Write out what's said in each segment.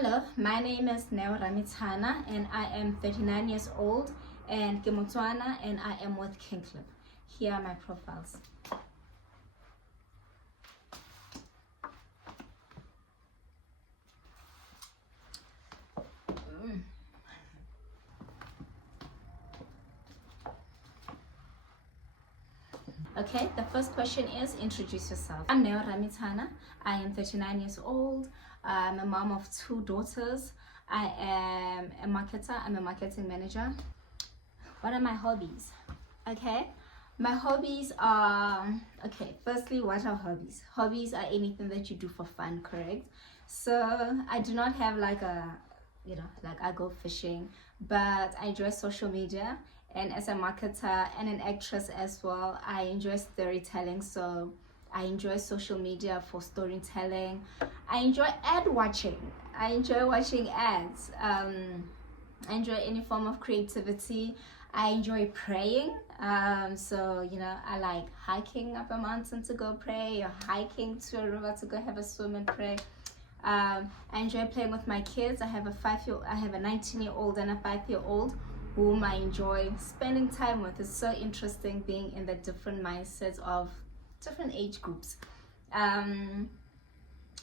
Hello, my name is Neo Ramitana and I am 39 years old and ke Motswana and I am with King Club. Here are my profiles. Okay, the first question is introduce yourself. I'm Neo Ramitana. I am 39 years old. I'm a mom of 2 daughters. I am a marketer. I'm a marketing manager. What are my hobbies? Okay, my hobbies are, firstly, what are hobbies? Hobbies are anything that you do for fun, correct? So I do not have like I go fishing, but I enjoy social media. And as a marketer and an actress as well, I enjoy storytelling. So I enjoy social media for storytelling. I enjoy ad watching. I enjoy watching ads. I enjoy any form of creativity. I enjoy praying. I like hiking up a mountain to go pray, or hiking to a river to go have a swim and pray. I enjoy playing with my kids. I have a 19-year-old and a 5-year-old whom I enjoy spending time with. It's so interesting being in the different mindsets of different age groups. I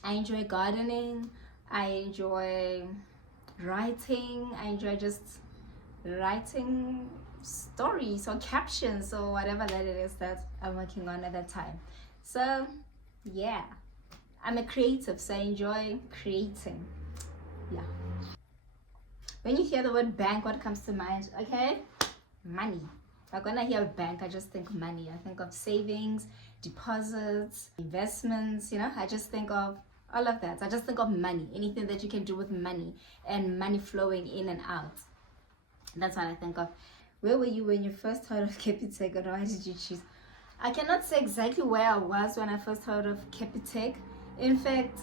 enjoy gardening. I enjoy writing. I enjoy just writing stories or captions or whatever that it is that I'm working on at that time. So yeah, I'm a creative, so I enjoy creating. Yeah. When you hear the word bank, what comes to mind? Okay, money. Like when I hear bank, I just think money. I think of savings, deposits, investments, I just think of all of that. I just think of money, anything that you can do with money and money flowing in and out. That's what I think of. Where were you when you first heard of Capitec, and why did you choose? I cannot say exactly where I was when I first heard of Capitec. In fact,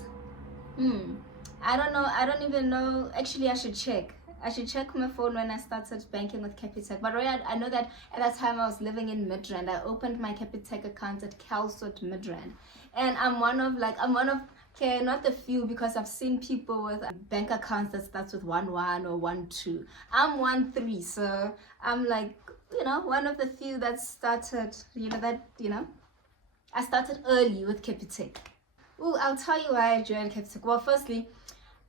I don't know. I don't even know. Actually, I should check my phone when I started banking with Capitec. But I know that at that time I was living in Midrand. I opened my Capitec account at Kelswood Midrand. And I'm one of, not the few, because I've seen people with bank accounts that starts with 11 or 12. I'm 13, so I'm one of the few that started, I started early with Capitec. Oh, I'll tell you why I joined Capitec. Well, firstly,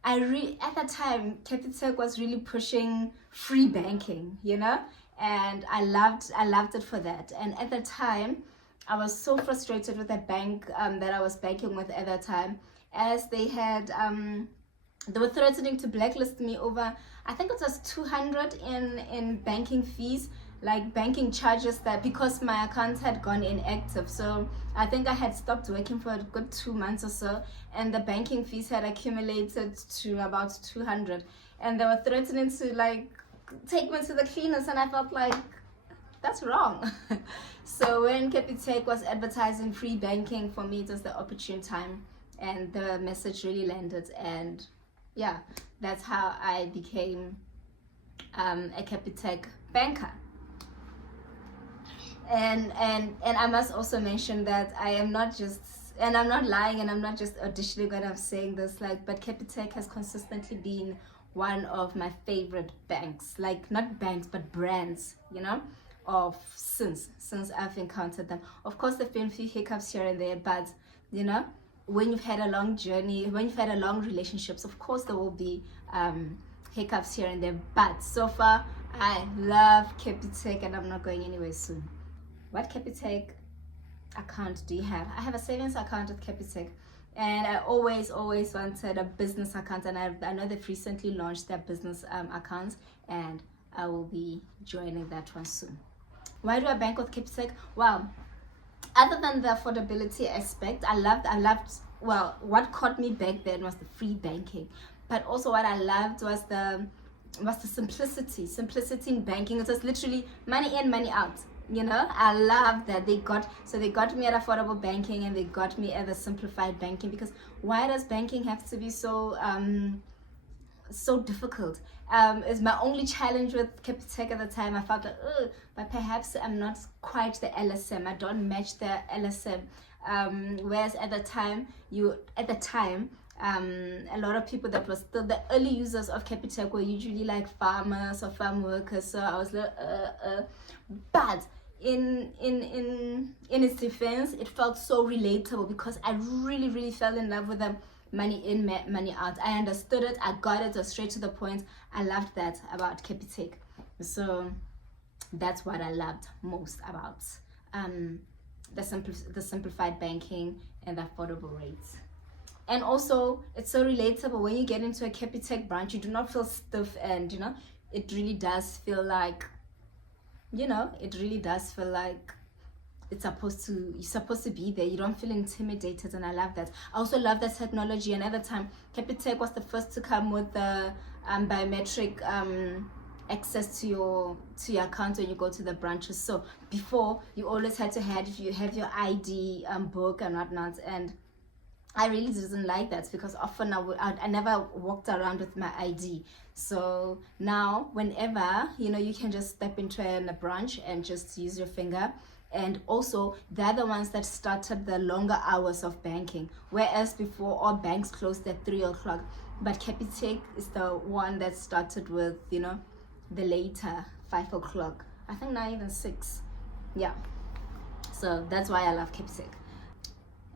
at that time, Capitec was really pushing free banking, and I loved it for that. And at the time, I was so frustrated with the bank that I was banking with at that time, as they were threatening to blacklist me over, I think it was 200 in banking fees, like banking charges, that because my account had gone inactive. So I think I had stopped working for a good 2 months or so, and the banking fees had accumulated to about 200, and they were threatening to take me to the cleaners, and I felt like that's wrong. So when Capitec was advertising free banking, for me it was the opportune time, and the message really landed, and yeah, that's how I became a Capitec banker. And I must also mention that I am not just, and I'm not lying, and I'm not just auditioning when I'm saying this, but Capitec has consistently been one of my favorite banks, not banks but brands, of since I've encountered them. Of course, there've been a few hiccups here and there, but when you've had a long journey, when you've had a long relationships, of course there will be hiccups here and there, but so far I love Capitec, and I'm not going anywhere soon. What Capitec account do you have? I have a savings account with Capitec, and I always wanted a business account, and I know they've recently launched their business account, and I will be joining that one soon. Why do I bank with Capitec? Well, other than the affordability aspect, I loved, what caught me back then was the free banking, but also what I loved was the simplicity in banking. It was literally money in, money out. I love that they got me at affordable banking, and they got me at the simplified banking, because why does banking have to be so difficult? Is my only challenge with Capitec at the time. I felt like, but perhaps I'm not quite the LSM. I don't match the LSM. Whereas at the time, A lot of people that were still the early users of Capitec were usually like farmers or farm workers. So I was like, but in its defense, it felt so relatable because I really fell in love with them. Money in, money out. I understood it. I got it. It was straight to the point. I loved that about Capitec. So that's what I loved most about the simplified banking and the affordable rates. And also, it's so relatable when you get into a Capitec branch. You do not feel stiff, and it really does feel like, it really does feel like you're supposed to be there. You don't feel intimidated, and I love that. I also love the technology. And at the time, Capitec was the first to come with the biometric access to your account when you go to the branches. So before, you always had to have your ID book and whatnot, and I really didn't like that because often I never walked around with my ID. So now whenever you can just step into a branch and just use your finger. And also they're the ones that started the longer hours of banking, whereas before all banks closed at 3 o'clock, but Capitec is the one that started with the later 5 o'clock, I think now even 6. Yeah, so that's why I love Capitec.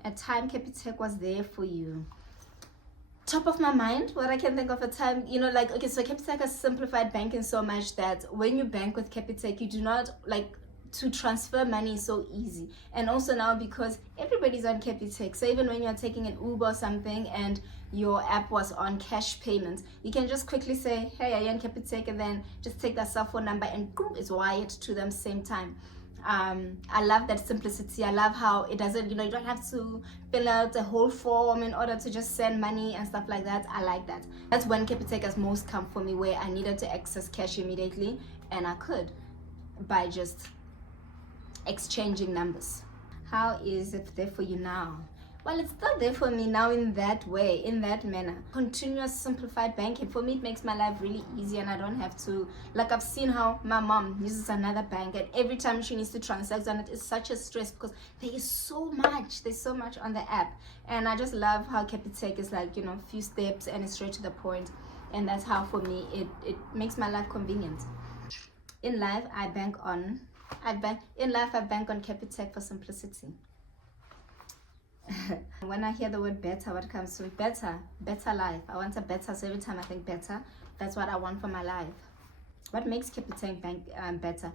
A time Capitec was there for you. Top of my mind, what I can think of a time, okay, so Capitec has simplified banking so much that when you bank with Capitec, you do not to transfer money is so easy. And also now, because everybody's on Capitec, so even when you're taking an Uber or something and your app was on cash payments, you can just quickly say, hey, are you on Capitec? And then just take that cell phone number and boom, it's wired to them same time. I love that simplicity. I love how it doesn't, you don't have to fill out a whole form in order to just send money and stuff like that. I like that. That's when Capitec has most come for me, where I needed to access cash immediately, and I could by just exchanging numbers. How is it there for you now? Well, it's still there for me now in that way, in that manner. Continuous simplified banking, for me, it makes my life really easy, and I don't have to, I've seen how my mom uses another bank, and every time she needs to transact on it, it's such a stress because there's so much on the app. And I just love how Capitec is few steps and it's straight to the point. And that's how, for me, it makes my life convenient. In life, I bank on Capitec for simplicity. When I hear the word better, what comes to me? Better life. I want a better, so every time I think better, that's what I want for my life. What makes Capitec Bank better?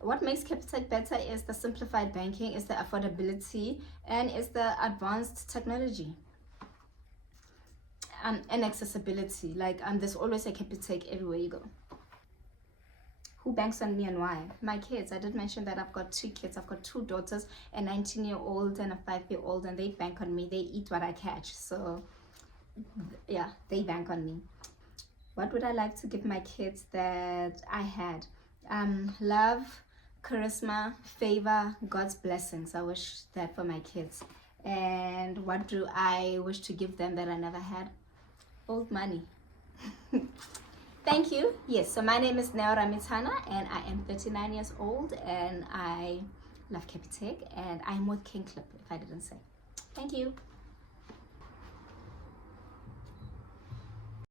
What makes Capitec better is the simplified banking, is the affordability, and is the advanced technology. And accessibility. There's always a Capitec everywhere you go. Who banks on me and why? My kids. I did mention that I've got 2 kids. I've got 2 daughters, a 19-year-old and a 5-year-old, and they bank on me. They eat what I catch. So yeah, they bank on me. What would I like to give my kids that I had? Love, charisma, favor, God's blessings. I wish that for my kids. And what do I wish to give them that I never had? Old money. Thank you. Yes, so my name is Neora Mitana, and I am 39 years old, and I love Capitec, and I'm with King Clip, if I didn't say. Thank you.